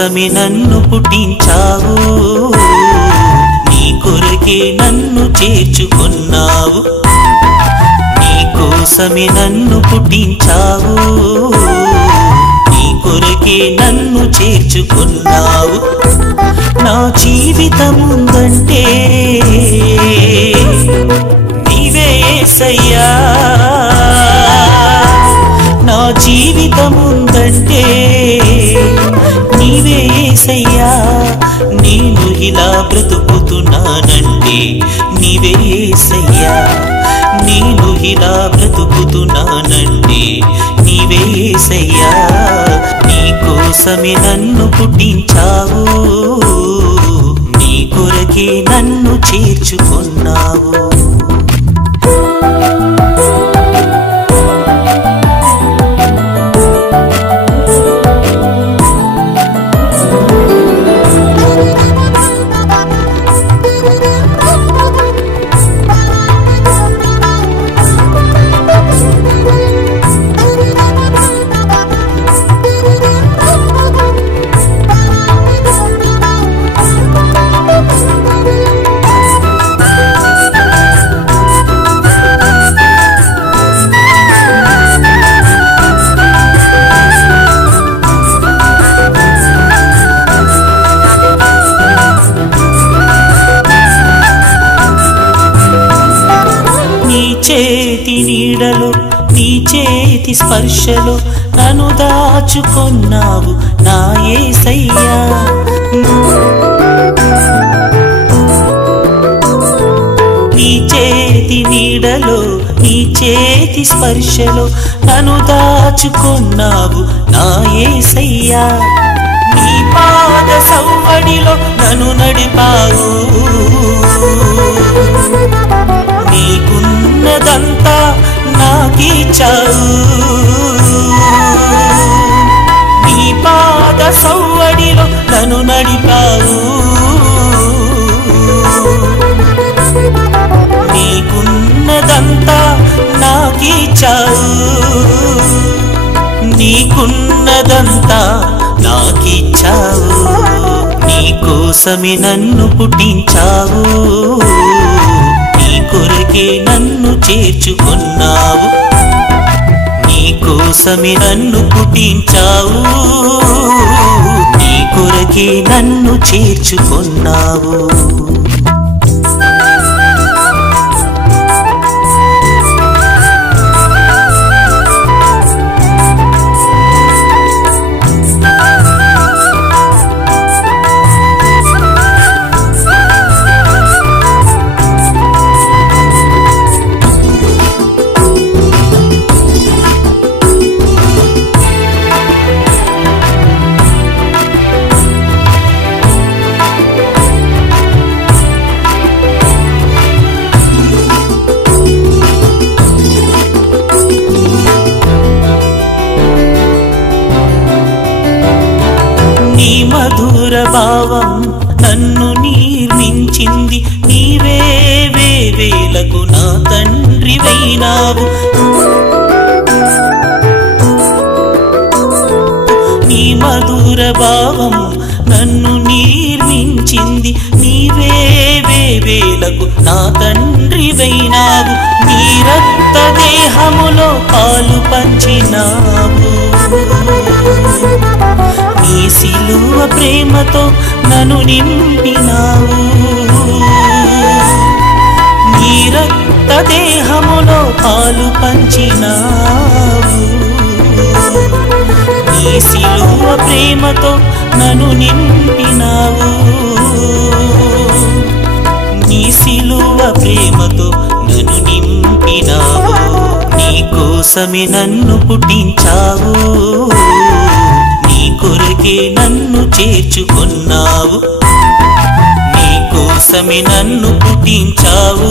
కోసమే నన్ను పుట్టించావు, నీ కొరకే నన్ను చేర్చుకున్నావు. నీ కోసమే నన్ను పుట్టించావు, నీ కొరకే నన్ను చేర్చుకున్నావు. నా జీవితముందంటే నీవే యేసయ్యా, నా జీవితముందంటే నీవే యేసయ్యా. నేను ఇలా బ్రతుకుతున్నానంటే నీవే యేసయ్యా, నేను ఇలా బ్రతుకుతున్నానంటే నీవే యేసయ్యా. నీ కోసమే నన్ను పుట్టించావు, నీ కొరకే నన్ను చేర్చుకున్నావు. చేతి నీడలో నీ చేతి స్పర్శలో నన్ను దాచుకున్నావు నా యేసయ్యా. నీ చేతి నీడలో నీ చేతి స్పర్శలో నన్ను దాచుకున్నావు నా యేసయ్యా. నీ పాద సవ్వడిలో నన్ను నడిపావు, నీకున్నదంతా నాకిచ్చావు. నీ పాద సవ్వడిలో నన్ను నడిపావు, నీకున్నదంతా నాకిచ్చావు. నీకున్నదంతా నాకిచ్చావు. నీ కోసమే నన్ను పుట్టించావు, నీ కొరకే నన్ను చేర్చుకున్నావు. నీ కోసమే నన్ను పుట్టించావు, నీ కొరకే నన్ను చేర్చుకున్నావు. నీ మధుర భావం నన్ను నిర్మించింది, నీవే వేవేలకు నా తండ్రివైనావు. నీ మధుర భావం నన్ను నిర్మించింది, నీవే వేవేలకు నా తండ్రివైనావు. నీ రక్త దేహములో పాలు పంచినావు, నీ సిలువ ప్రేమతో నన్ను నింపినావు. నీ రక్త దేహములో పాలు పంచినావు, నీ సిలువ ప్రేమతో నన్ను నింపినావు. నీ సిలువ ప్రేమతో నన్ను నింపినావు. నీ కోసమే నన్ను పుట్టించావు, నీ కొరకే నన్ను చేర్చుకున్నావు. నీ కోసమే నన్ను పుట్టించావు,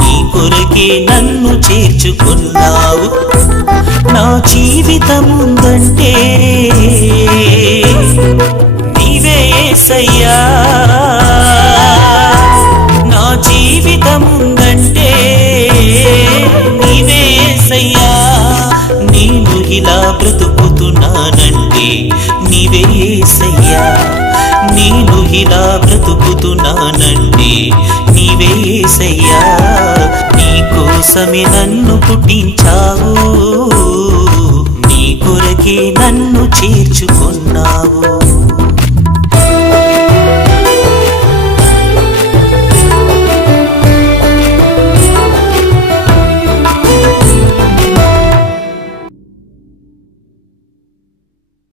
నీ కొరకే నన్ను చేర్చుకున్నావు. నా జీవితముందంటే నీవే యేసయ్యా, నా జీవితముందంటే నీవే యేసయ్యా. నేను ఇలా బ్రతుకుతున్నానంటే నీవే ఇలా బ్రతుకుతున్నానంటే నీవే యేసయ్యా. నీ కోసమే నన్ను పుట్టించావు, నీ కొరకే నన్ను చేర్చుకున్నావు.